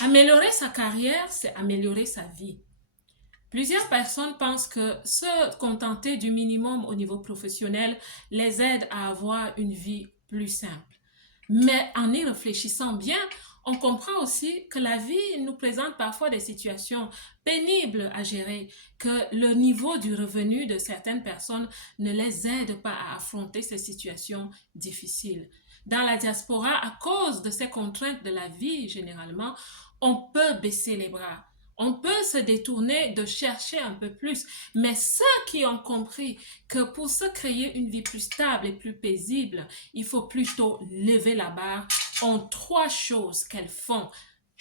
Améliorer sa carrière, c'est améliorer sa vie. Plusieurs personnes pensent que se contenter du minimum au niveau professionnel les aide à avoir une vie plus simple. Mais en y réfléchissant bien, on comprend aussi que la vie nous présente parfois des situations pénibles à gérer, que le niveau du revenu de certaines personnes ne les aide pas à affronter ces situations difficiles. Dans la diaspora, à cause de ces contraintes de la vie, généralement, on peut baisser les bras. On peut se détourner de chercher un peu plus, mais ceux qui ont compris que pour se créer une vie plus stable et plus paisible, il faut plutôt lever la barre, ont trois choses qu'elles font.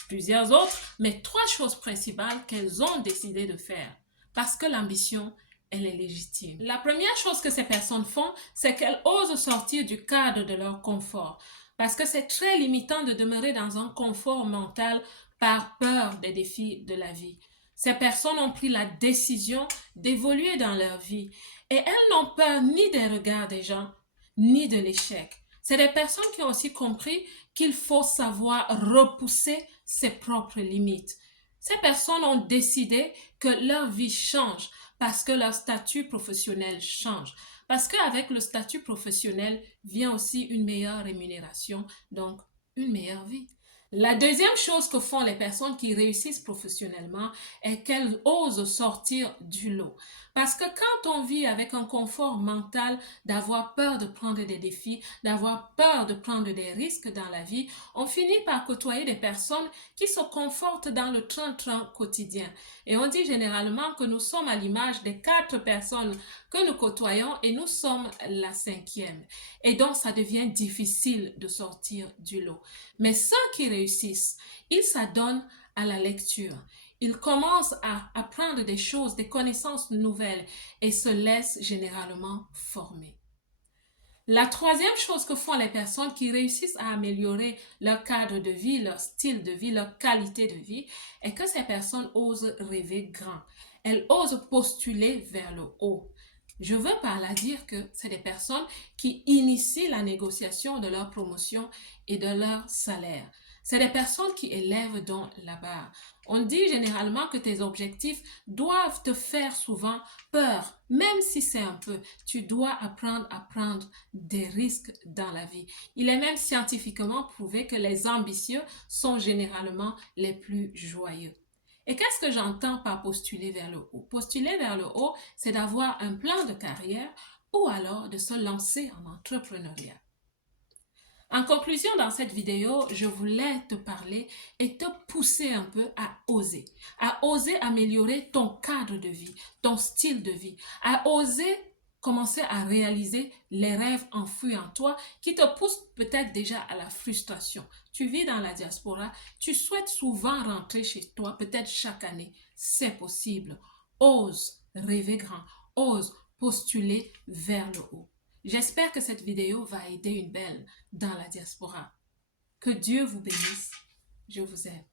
Plusieurs autres, mais trois choses principales qu'elles ont décidé de faire. Parce que l'ambition, elle est légitime. La première chose que ces personnes font, c'est qu'elles osent sortir du cadre de leur confort. Parce que c'est très limitant de demeurer dans un confort mental par peur des défis de la vie. Ces personnes ont pris la décision d'évoluer dans leur vie et elles n'ont peur ni des regards des gens, ni de l'échec. C'est des personnes qui ont aussi compris qu'il faut savoir repousser ses propres limites. Ces personnes ont décidé que leur vie change parce que leur statut professionnel change. Parce qu'avec le statut professionnel vient aussi une meilleure rémunération, donc une meilleure vie. La deuxième chose que font les personnes qui réussissent professionnellement est qu'elles osent sortir du lot. Parce que quand on vit avec un confort mental d'avoir peur de prendre des défis, d'avoir peur de prendre des risques dans la vie, on finit par côtoyer des personnes qui se confortent dans le train-train quotidien. Et on dit généralement que nous sommes à l'image des quatre personnes que nous côtoyons et nous sommes la cinquième. Et donc, ça devient difficile de sortir du lot. Mais ceux qui réussissent, ils s'adonnent à la lecture. Ils commencent à apprendre des choses, des connaissances nouvelles et se laissent généralement former. La troisième chose que font les personnes qui réussissent à améliorer leur cadre de vie, leur style de vie, leur qualité de vie, est que ces personnes osent rêver grand. Elles osent postuler vers le haut. Je veux par là dire que c'est des personnes qui initient la négociation de leur promotion et de leur salaire. C'est des personnes qui élèvent donc la barre. On dit généralement que tes objectifs doivent te faire souvent peur, même si c'est un peu. Tu dois apprendre à prendre des risques dans la vie. Il est même scientifiquement prouvé que les ambitieux sont généralement les plus joyeux. Et qu'est-ce que j'entends par postuler vers le haut? Postuler vers le haut, c'est d'avoir un plan de carrière ou alors de se lancer en entrepreneuriat. En conclusion, dans cette vidéo, je voulais te parler et te pousser un peu à oser améliorer ton cadre de vie, ton style de vie, à oser commencer à réaliser les rêves enfouis en toi qui te poussent peut-être déjà à la frustration. Tu vis dans la diaspora, tu souhaites souvent rentrer chez toi, peut-être chaque année. C'est possible. Ose rêver grand, ose postuler vers le haut. J'espère que cette vidéo va aider une belle dans la diaspora. Que Dieu vous bénisse. Je vous aime.